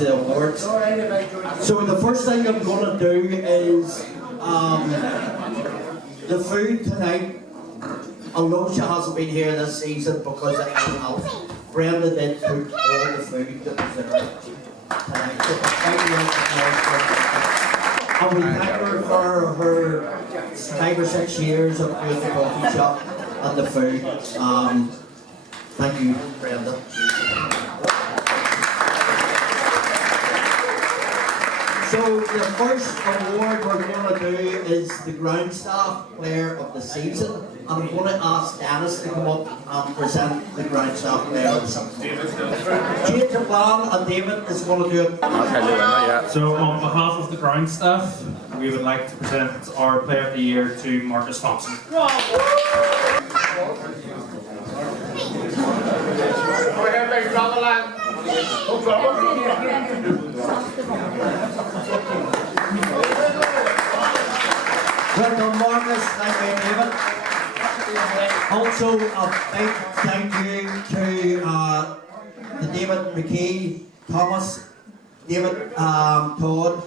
the awards. So the first thing I'm going to do is the food tonight. Although she hasn't been here this season because of ill health, Brenda did cook all the food that was there tonight. So and we thank her for her 5 or 6 years of doing the coffee shop and the food. Thank you, Brenda. So the first award we're going to do is the ground staff player of the season. And I'm going to ask Dennis to come up and present the ground staff player of the season. Change of plan, and David is going to do it. So on behalf of the ground staff, we would like to present our player of the year to Marcus Thompson. Go ahead, big brother lad. Well done, Marcus. Thank you, David. Also, a big thank you to the David McKee, Thomas, David Todd,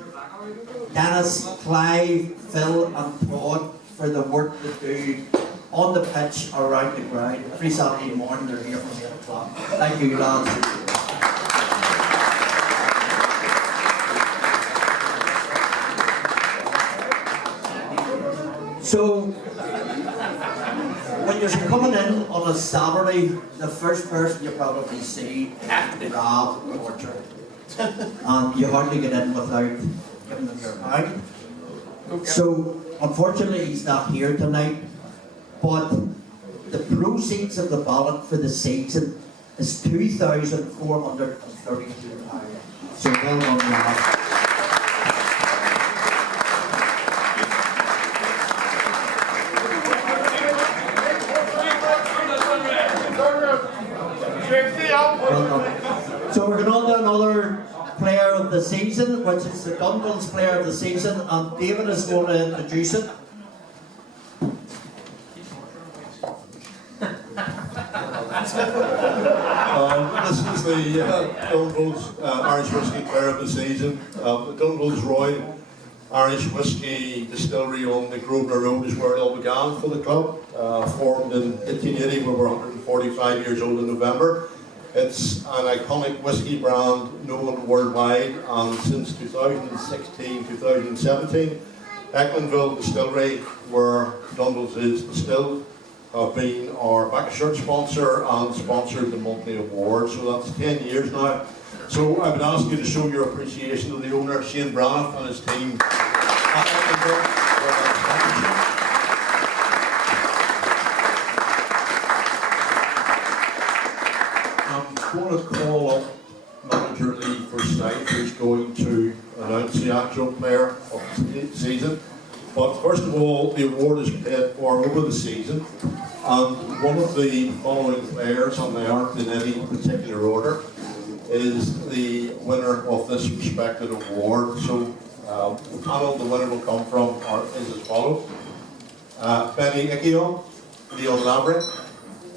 Dennis, Clive, Phil and Todd for the work they do on the pitch around the ground. Every Saturday morning they're here from 8 o'clock. Thank you, lads. So, when you're coming in on a Saturday, the first person you probably see is Rob Orchard. And you hardly get in without giving them your pound. So, unfortunately he's not here tonight, but the proceeds of the ballot for the season is £2,432. So well done, Rob. So we're going on to another player of the season, which is the Dunville's player of the season, and David is going to introduce it. This is the Dunville's Irish Whiskey player of the season. The Dunville's Royal Irish Whiskey Distillery on the Grosvenor Road is where it all began for the club. Formed in 1880, we were 145 years old in November. It's an iconic whiskey brand known worldwide, and since 2016-2017, Ecklandville Distillery, where Dunville's is distilled, have been our back-shirt sponsor and sponsored the monthly award. So that's 10 years now. So I would ask you to show your appreciation to the owner, Shane Braniff, and his team at Ecklandville. I'm going to call up manager Lee Forsyth, who's going to announce the actual player of the season. But first of all, the award is paid for over the season, and one of the following players, and they aren't in any particular order, is the winner of this respected award. So the panel the winner will come from is as follows: Benny Ickion, Leon Lavery,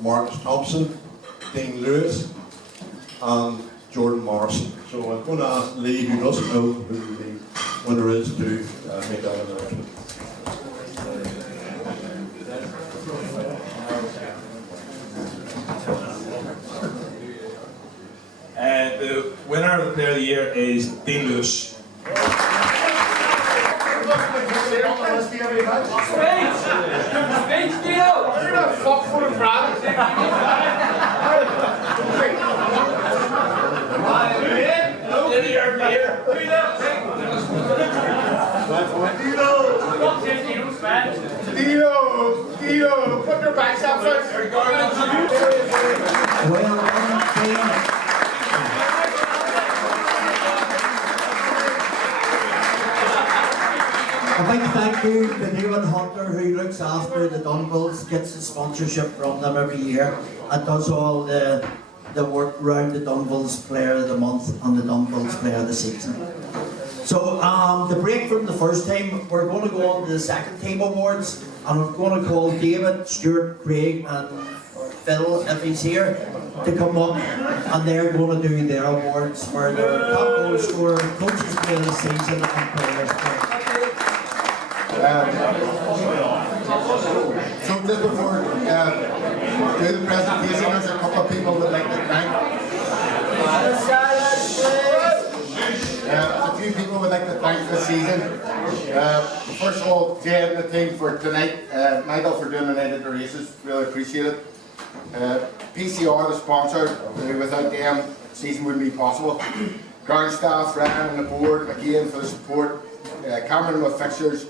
Marcus Thompson, Dean Lewis, and Jordan Morrison. So I'm going to ask Lee, who doesn't know who the winner is, to make that announcement. The winner of the Player of the Year is Dean Lewis. Dino, put your backs up first. Well done, Dean. A big thank you to David Hunter, who looks after the Dunvilles, gets the sponsorship from them every year, and does all the work around the Dunvilles Player of the Month and the Dunvilles Player of the Season. So, the break from the first team, we're going to go on to the second team awards, and I'm going to call David, Stuart, Craig, and Phil, if he's here, to come up and they're going to do their awards for their top goal scorer, coaches player of the season, and players player. So just before do the presentation, there's a couple of people that like to thank. A few people would like to thank this season. First of all, Jay and the team for tonight. Michael for doing the night at the races, really appreciate it. PCR, the sponsor, without them, the season wouldn't be possible. Ground staff, Ryan and the board, again for the support. Cameron with fixtures,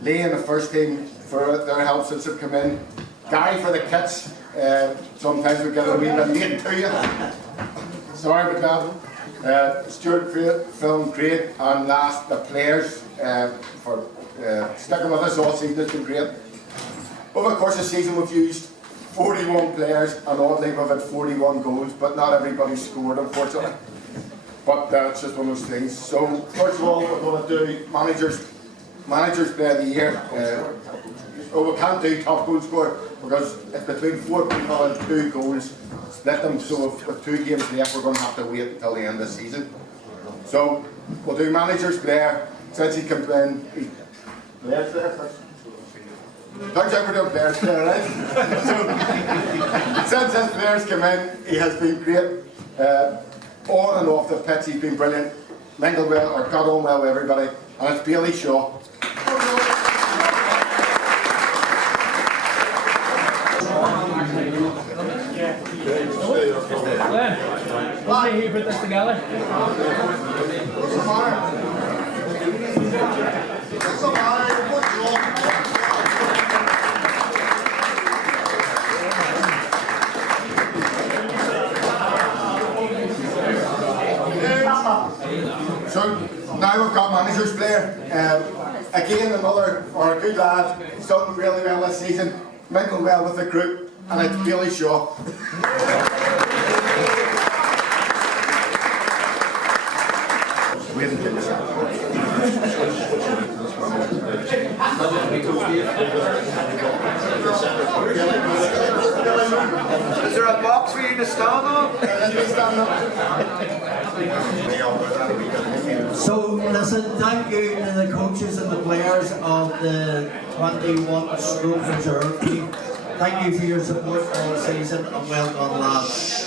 Lee and the first team for their help since they've come in. Guy for the kits. Sometimes we get a wee bit late to you. Sorry about that. Stuart, Phil and Craig, and last the players for sticking with us all season. It's been great. Over the course of the season we've used 41 players and oddly we've had 41 goals, but not everybody scored unfortunately. But it's just one of those things. So first of all we're going to do managers play of the year. We can't do top goal scorer because it's between 4 people and 2 goals. Split them, so with 2 games left we're going to have to wait until the end of the season. So we'll do managers player. Since he comes in, he players there first. Turns out we're doing players player, right? So since his players come in, he has been great. On and off the pitch he's been brilliant. Mingled well, or got on well with everybody. And it's Bailey Shaw. Why you put this together? So now we've got managers player. Again, another or a good lad. He's done really well this season. Mingled well with the group, and it's Bailey Shaw. Is there a box for you to stand on? So, listen, thank you to the coaches and the players of the 21 Stroke Reserve team. Thank you for your support all season and well done, lads.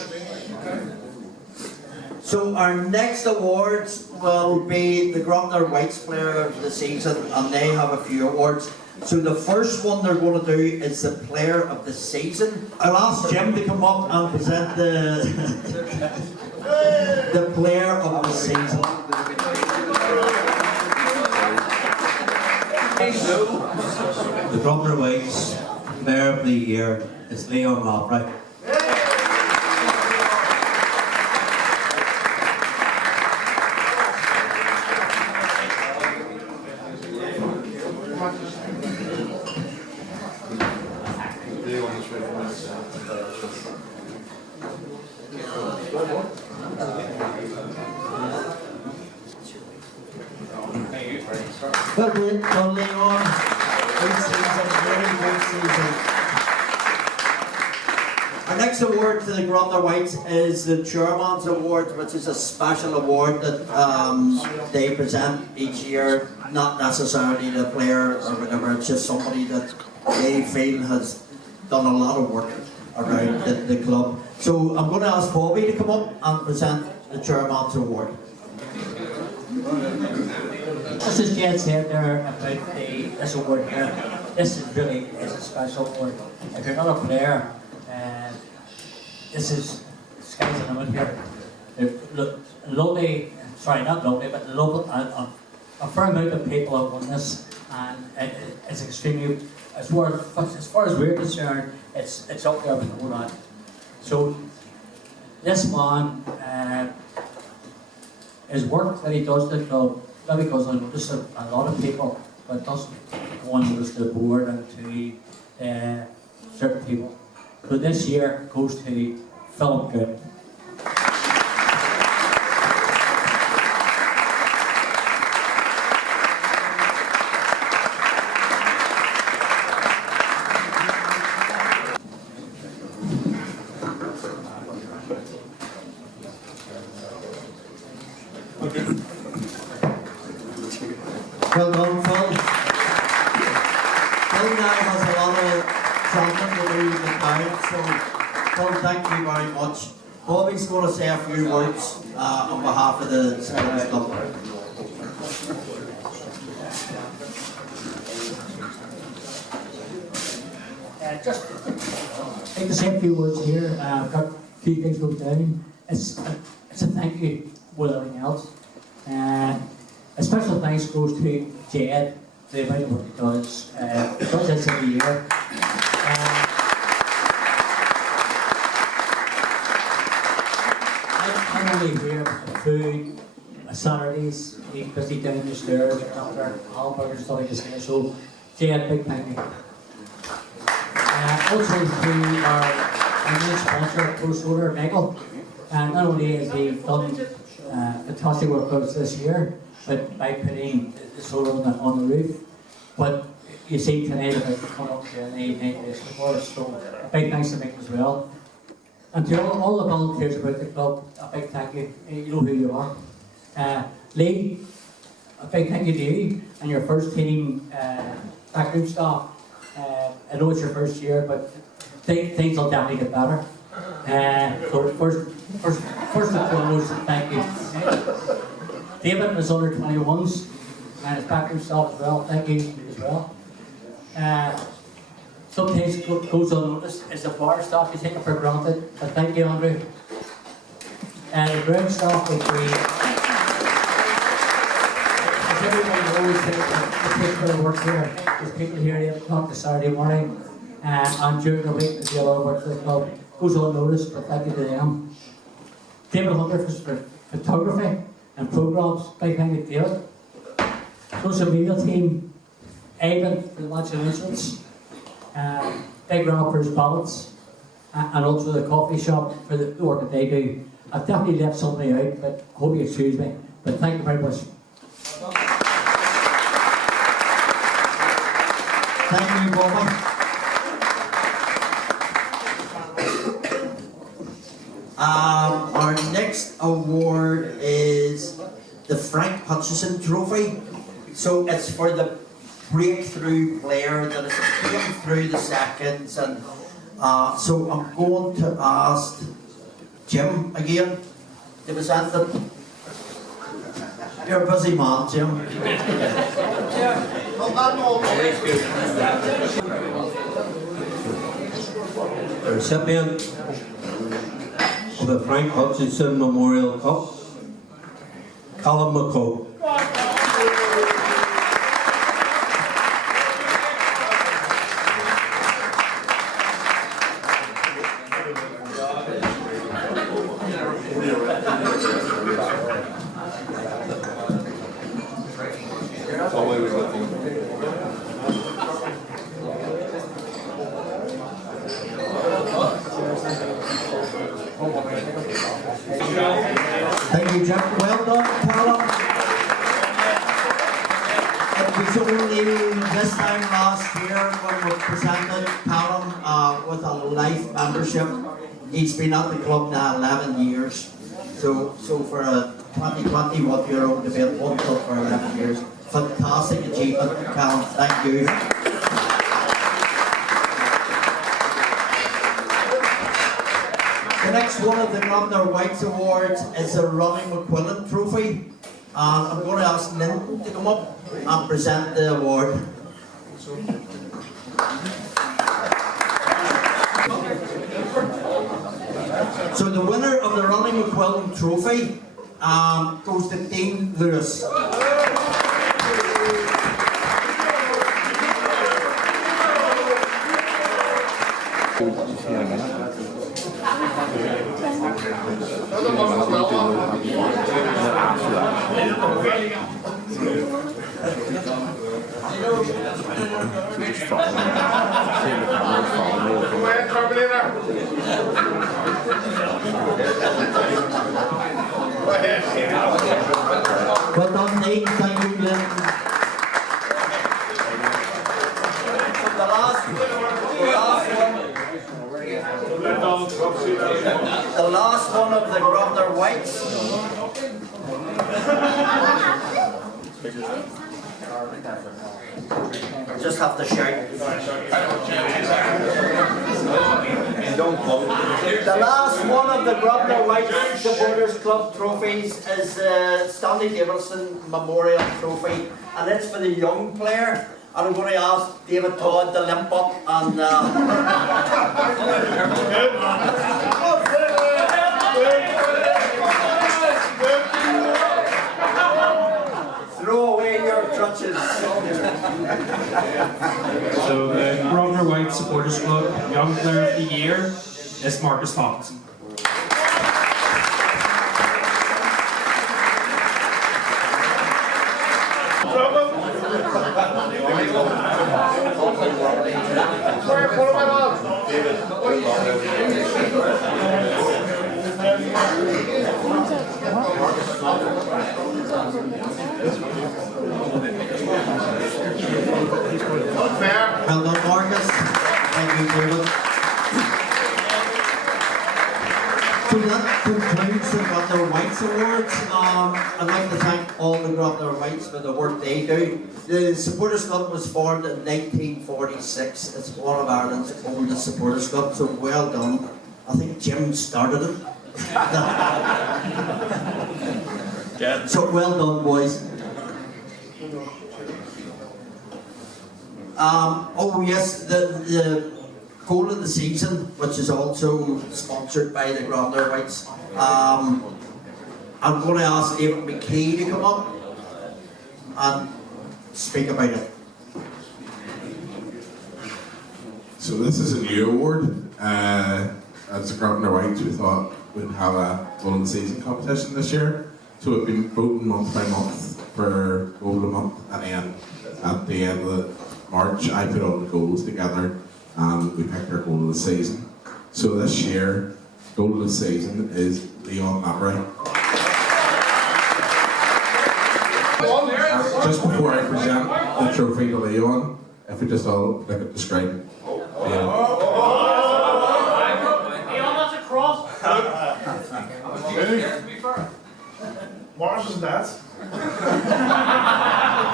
So our next awards will be the Grosvenor Whites Player of the Season, and they have a few awards. So the first one they're going to do is the Player of the Season. I'll ask Jim to come up and present the Player of the Season. The Grosvenor Whites Player of the Year is Leon Mowbray. Well done, Leon. Good season, very good season. Our next award to the Grosvenor Whites is the Chairman's Award, which is a special award that they present each year. Not necessarily the player or whatever, it's just somebody that they feel has done a lot of work around the club. So I'm going to ask Bobby to come up and present the Chairman's Award. As is Jed said there about this award here, this is really a special award. If you're not a player, this is sky's the limit here. Lovely, sorry, not lovely, but a fair amount of people have won this, and it's extremely, as far as we're concerned, it's up there with the whole lot. So this man, his work that he does to the club, not because I notice a lot of people, but doesn't go on notice to the board and to certain people. So this year goes to Philip Good. Well done, Phil. Phil now has a lot of travelling to do with the town, so Phil, thank you very much. Bobby's going to say a few words on behalf of the Scottish Club. Just I'd like to say a few words here. I've got a few things go down. It's a thank you with everything else. A special thanks goes to Jed, the amount of work he does. He does this every year. I'm only here for food, Saturdays, he's busy down the stairs, after hamburger stuff like this here. So, Jed, big thank you. Also to our main sponsor, co-solar, Michael. And not only has he done fantastic work for us this year, but by putting the solar on the roof. But you see tonight about coming up to an evening this for us, so a big thanks to Michael as well. And to all the volunteers about the club, a big thank you. You know who you are. Lee, a big thank you to you and your first team backroom staff. I know it's your first year, but things will definitely get better. So first and foremost, thank you. David was under 21s and his backroom staff as well. Thank you as well. Sometimes goes unnoticed is the bar staff. You take it for granted, but thank you, Andrew. The ground staff will be. Everyone always takes a bit of work here. There's people here at 8 o'clock on Saturday morning, and during the week there's a lot of work for the club. Goes unnoticed, but thank you to them. David Hunter for photography and programmes. Big thank you to David. Social media team, Ivan for the match announcements. Big Rob for his ballots, and also the coffee shop for the work that they do. I've definitely left somebody out, but hope you excuse me. But thank you very much. Thank you, Bobby. Our next award is the Frank Hutchison Trophy. So it's for the breakthrough player that is came through the seconds, and so I'm going to ask Jim again to present it. You're a busy man, Jim. The recipient of the Frank Hutchinson Memorial Cup, Callum McCall. Thank you, Jim. Well done, Callum. It was only this time last year when we presented Callum with a life membership. He's been at the club now 11 years. So for a 21-year-old to be at one club for 11 years, fantastic achievement, Callum. Thank you. The next one of the Grosvenor Whites Awards is the Ronnie McQuillan Trophy. I'm going to ask Lynn to come up and present the award. So the winner of the Ronnie McQuillan Trophy goes to Dean Lewis. Well done, Dean. Thank you, Lynn. The last one of the Grosvenor Whites. Just have to shout. The last one of the Grosvenor Whites Supporters Club trophies is the Stanley Davidson Memorial Trophy, and it's for the young player. And I'm going to ask David Todd to limp up and throw away your crutches. So the Grosvenor White Supporters Club Young Player of the Year is Marcus Thompson. Well done, Marcus. Thank you, David. So that concludes the Grosvenor Whites Awards. I'd like to thank all the Grosvenor Whites for the work they do. The Supporters Club was formed in 1946. It's one of Ireland's oldest supporters clubs, so well done. I think Jim started it. So well done, boys. Oh yes, the goal of the season, which is also sponsored by the Grosvenor Whites. I'm going to ask David McKee to come up and speak about it. So this is a new award. As the Grosvenor Whites, we thought we'd have a goal of the season competition this year. So we've been voting month by month for goal of the month, and then at the end of March, I put all the goals together and we picked our goal of the season. So this year, goal of the season is Leon Mabry. Just before I present the trophy to Leon, if we just all look at the screen. Mars is nuts.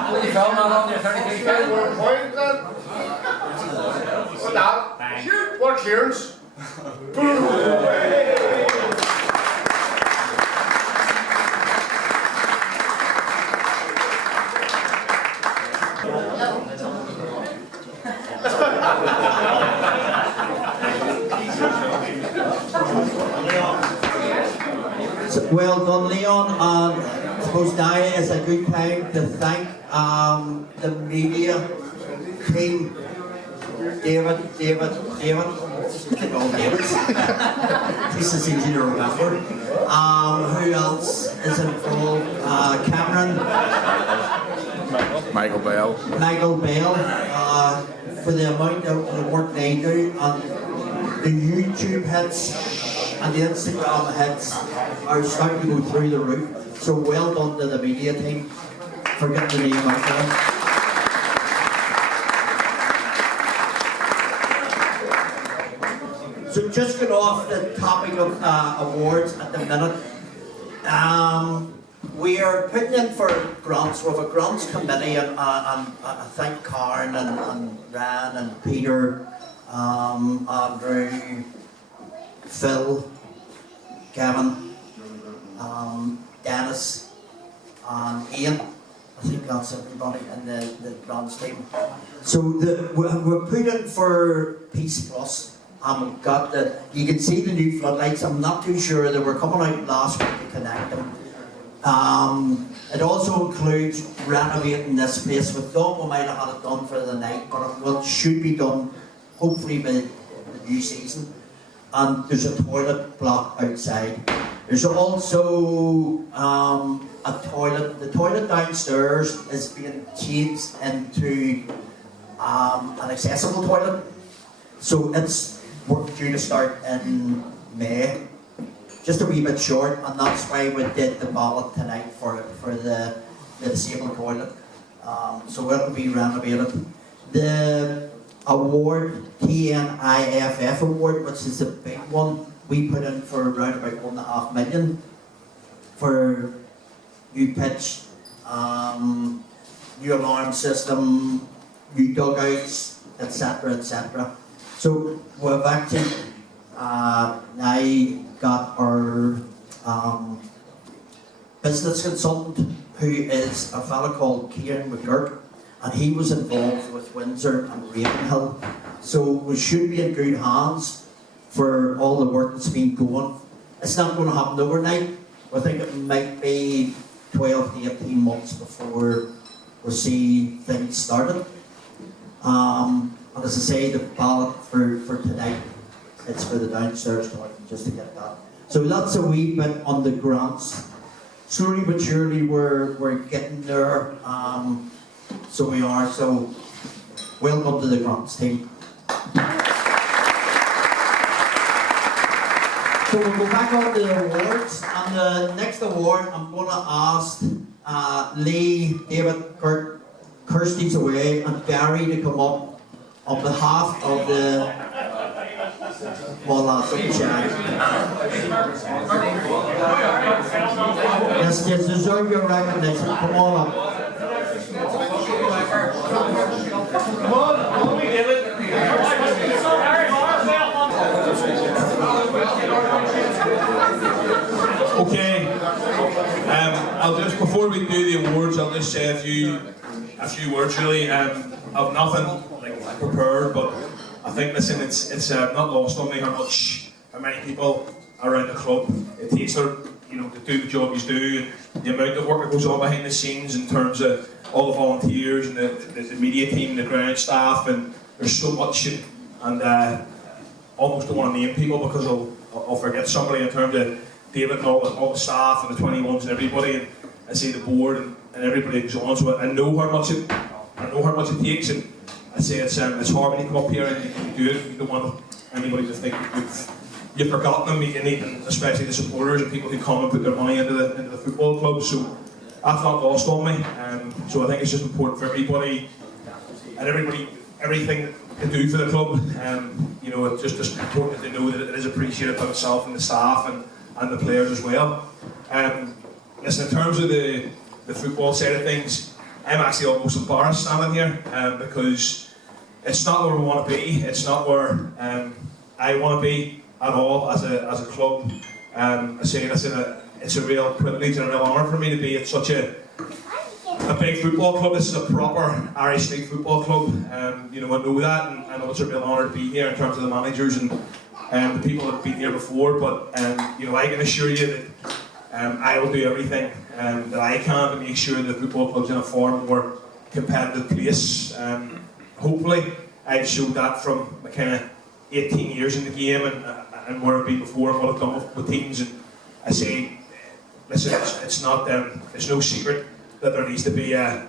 What you filming on your 33 10? What's that? Shoot! What clearance? Well done, Leon. I suppose now is a good time to thank the media team. David. Click on David's. This is easy to remember. Who else is involved? Cameron. Michael Bell. For the amount of work they do, and the YouTube hits and the Instagram hits are starting to go through the roof. So well done to the media team for getting the name out there. So just get off the topic of awards at the minute. We are putting in for grants. We have a grants committee, and I thank Karen and Ryan and Peter, Andrew, Phil, Kevin, Dennis, and Ian. I think that's everybody in the grants team. So we're putting for Peace Plus. We've got you can see the new floodlights. I'm not too sure, they were coming out last week to connect them. It also includes renovating this place. We thought we might have had it done for the night, but it should be done hopefully by the new season. And there's a toilet block outside. There's also a toilet. The toilet downstairs is being changed into an accessible toilet. So it's due to start in May. Just a wee bit short, and that's why we did the ballot tonight for the disabled toilet. So it'll be renovated. The award, TNIFF award, which is a big one, we put in for around about $1.5 million. for new pitch, new alarm system, new dugouts, etc., etc. So we've actually now got our business consultant, who is a fella called Kieran McGurk, and he was involved with Windsor and Ravenhill. So we should be in good hands for all the work that's been going. It's not going to happen overnight. I think it might be 12 to 18 months before we see things started. And as I say, the ballot for tonight, it's for the downstairs toilet, just to get that. So that's a wee bit on the grants. Slowly but surely we're getting there. So we are. So welcome to the grants team. So we'll go back on to the awards, and the next award I'm going to ask Lee, David, Kurt, Kirsty's away, and Gary to come up on behalf of the. Well, lads, yes, deserve your recognition. Come on up. Come on, David. Okay, I'll just, before we do the awards, I'll just say a few words really. I've nothing like prepared, but I think, listen, it's not lost on me how many people around the club it takes to do the job you do, and the amount of work that goes on behind the scenes in terms of all the volunteers and the media team, the ground staff, and there's so much, and almost don't want to name people because I'll forget somebody in terms of David and all the staff and the 21s and everybody, and I see the board and everybody who's on. So I know how much it takes, and I say it's hard when you come up here and you do it. You don't want anybody to think you've forgotten them, and especially the supporters and people who come and put their money into the football club. So that's not lost on me. So I think it's just important for everybody and everything they do for the club. It's just important to know that it is appreciated by myself and the staff and the players as well. Listen, in terms of the football side of things, I'm actually almost embarrassed standing here because it's not where we want to be. It's not where I want to be at all as a club. I say it's a real privilege and a real honour for me to be at such a big football club. This is a proper Irish League football club. I know that, and I know it's a real honour to be here in terms of the managers and the people that have been here before. But I can assure you that I will do everything that I can to make sure the football club's in a far more competitive place. Hopefully, I've showed that from my kind of 18 years in the game and where I've been before and what I've done with teams. And I say, listen, it's no secret that there needs to be a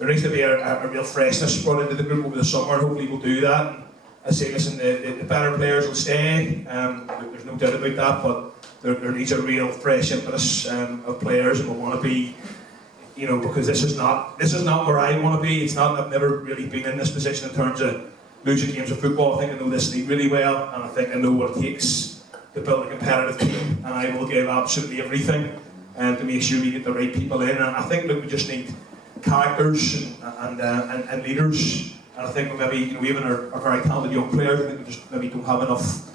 real freshness brought into the group over the summer. Hopefully, we'll do that. And I say, listen, the better players will stay. There's no doubt about that, but there needs a real fresh impetus of players, and we want to be, because this is not where I want to be. It's not. I've never really been in this position in terms of losing games of football. I think I know this league really well, and I think I know what it takes to build a competitive team, and I will give absolutely everything to make sure we get the right people in. And I think that we just need characters and leaders. And I think we maybe, even our very talented young players, I think we just maybe don't have enough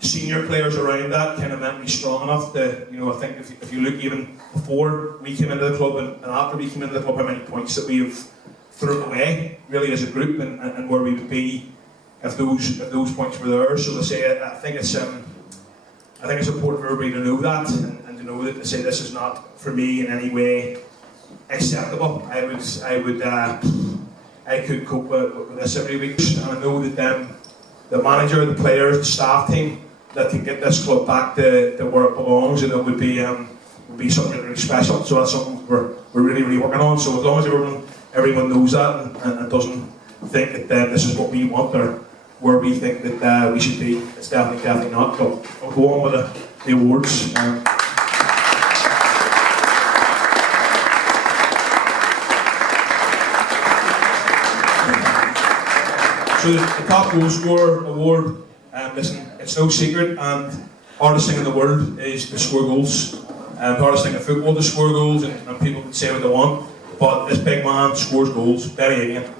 senior players around that kind of mentally strong enough to, I think if you look even before we came into the club and after we came into the club, how many points that we have thrown away really as a group and where we would be if those points were there. So to say, I think it's important for everybody to know that and to know that, to say this is not for me in any way acceptable. I could cope with this every week, and I know that the manager, the players, the staff team that can get this club back to where it belongs, and it would be something really special. So that's something we're really, really working on. So as long as everyone knows that and doesn't think that this is what we want or where we think that we should be, it's definitely not. But I'll go on with the awards. So the top goal scorer award, listen, it's no secret, and hardest thing in the world is to score goals. The hardest thing in football is to score goals, and people can say what they want, but this big man scores goals. Very again.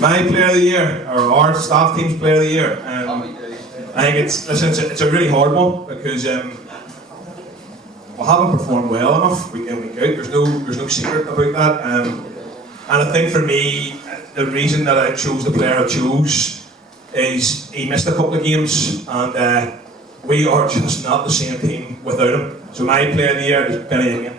My player of the year, or our staff team's player of the year, I think it's a really hard one because we haven't performed well enough week in, week out. There's no secret about that. And I think for me, the reason that I chose the player I chose is he missed a couple of games, and we are just not the same team without him. So my player of the year is Benny again.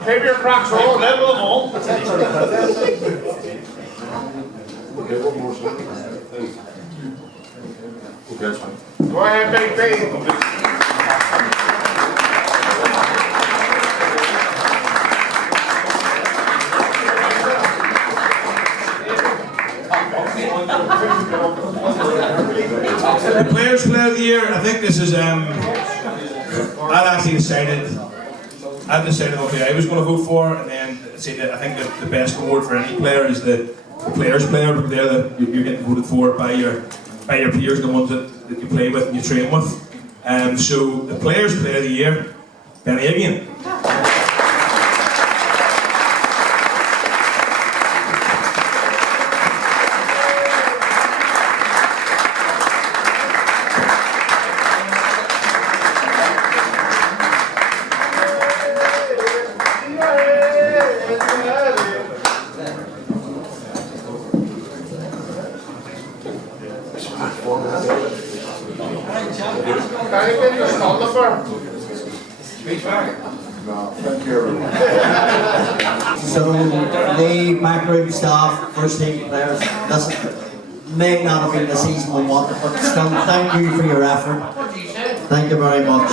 Keep your cracks on, then we'll home. Go ahead, Big B. The Players' Player of the Year, I think this is, I'd decided okay, I was going to vote for, and then say that I think that the best award for any player is the Players' Player. They're you're getting voted for by your peers, the ones that you play with and you train with. So the Players' Player of the Year, Benny again. So the backroom staff, first team players, this may not have been the season we wanted, but still thank you for your effort. Thank you very much.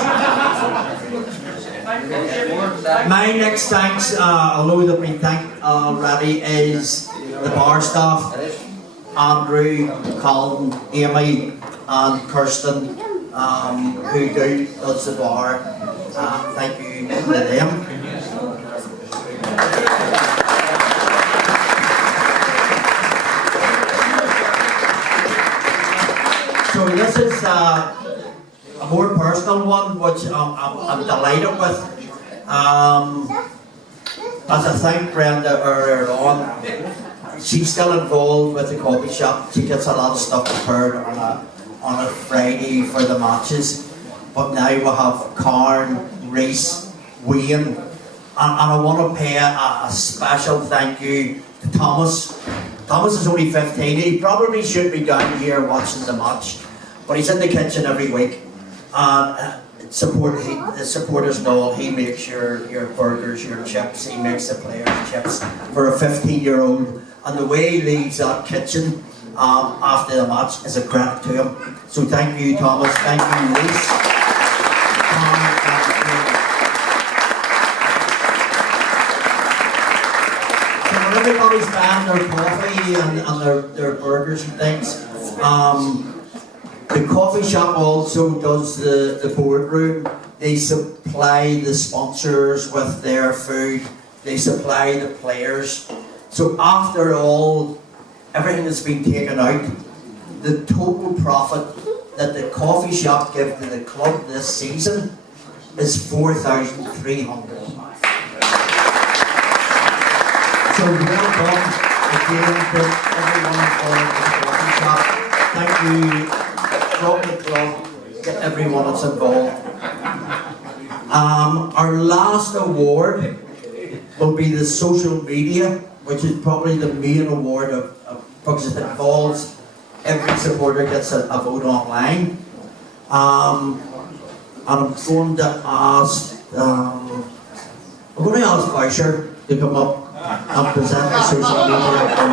My next thanks, although that we thanked already, is the bar staff, Andrew, Colin, Amy and Kirsten, who does the bar. Thank you to them. So this is a more personal one, which I'm delighted with. As I thanked Brenda earlier on, she's still involved with the coffee shop. She gets a lot of stuff prepared on a Friday for the matches. But now we have Karen, Reese, Wayne, and I want to pay a special thank you to Thomas. Thomas is only 15. He probably should be down here watching the match, but he's in the kitchen every week. The supporters and all, he makes your burgers, your chips, he makes the players' chips for a 15-year-old. And the way he leaves that kitchen after the match is a credit to him. So thank you, Thomas. Thank you, Reese. So when everybody's buying their coffee and their burgers and things, the coffee shop also does the boardroom. They supply the sponsors with their food. They supply the players. So after all, everything that's been taken out, the total profit that the coffee shop give to the club this season is $4,300. So well done again to everyone involved in the coffee shop. Thank you from the club to everyone that's involved. Our last award will be the social media, which is probably the main award because it involves every supporter gets a vote online. And I'm going to ask I'm going to ask Fisher to come up and present the social media for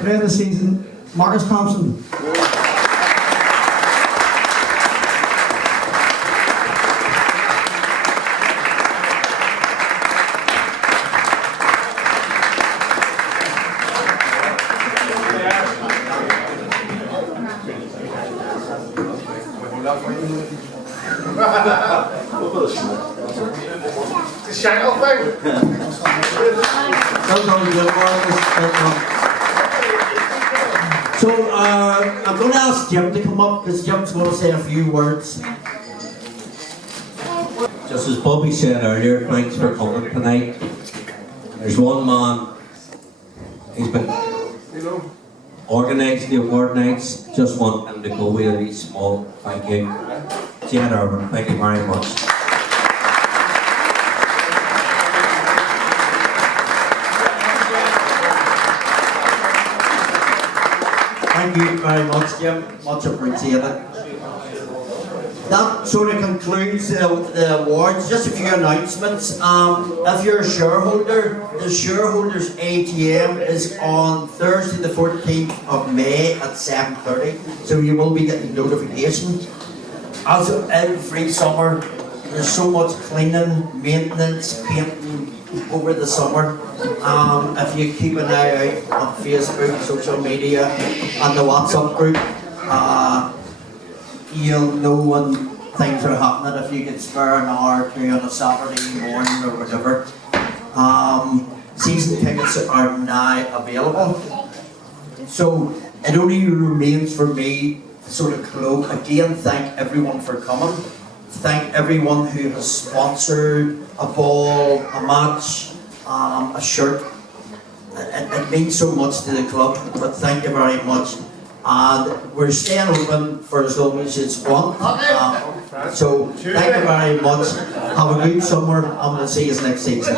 Player of the season, Marcus Thompson. The shackle thing. Well done, Jim Marcus. Well done. So I'm going to ask Jim to come up because Jim's going to say a few words. Just as Bobby said earlier, thanks for coming tonight. There's one man, he's been organising the award nights, just want him to go with a wee small thank you. Jan Irvin, thank you very much. Thank you very much, Jim. Much appreciated. That sort of concludes the awards. Just a few announcements. If you're a shareholder, the shareholders AGM is on Thursday the 14th of May at 7:30. So you will be getting notification. As every summer, there's so much cleaning, maintenance, painting over the summer. If you keep an eye out on Facebook, social media, and the WhatsApp group, you'll know when things are happening if you can spare an hour or two on a Saturday morning or whatever. Season tickets are now available. So it only remains for me to sort of close. Again, thank everyone for coming. Thank everyone who has sponsored a ball, a match, a shirt. It means so much to the club, but thank you very much. And we're staying open for as long as it's want. So thank you very much. Have a good summer and we'll see you next season.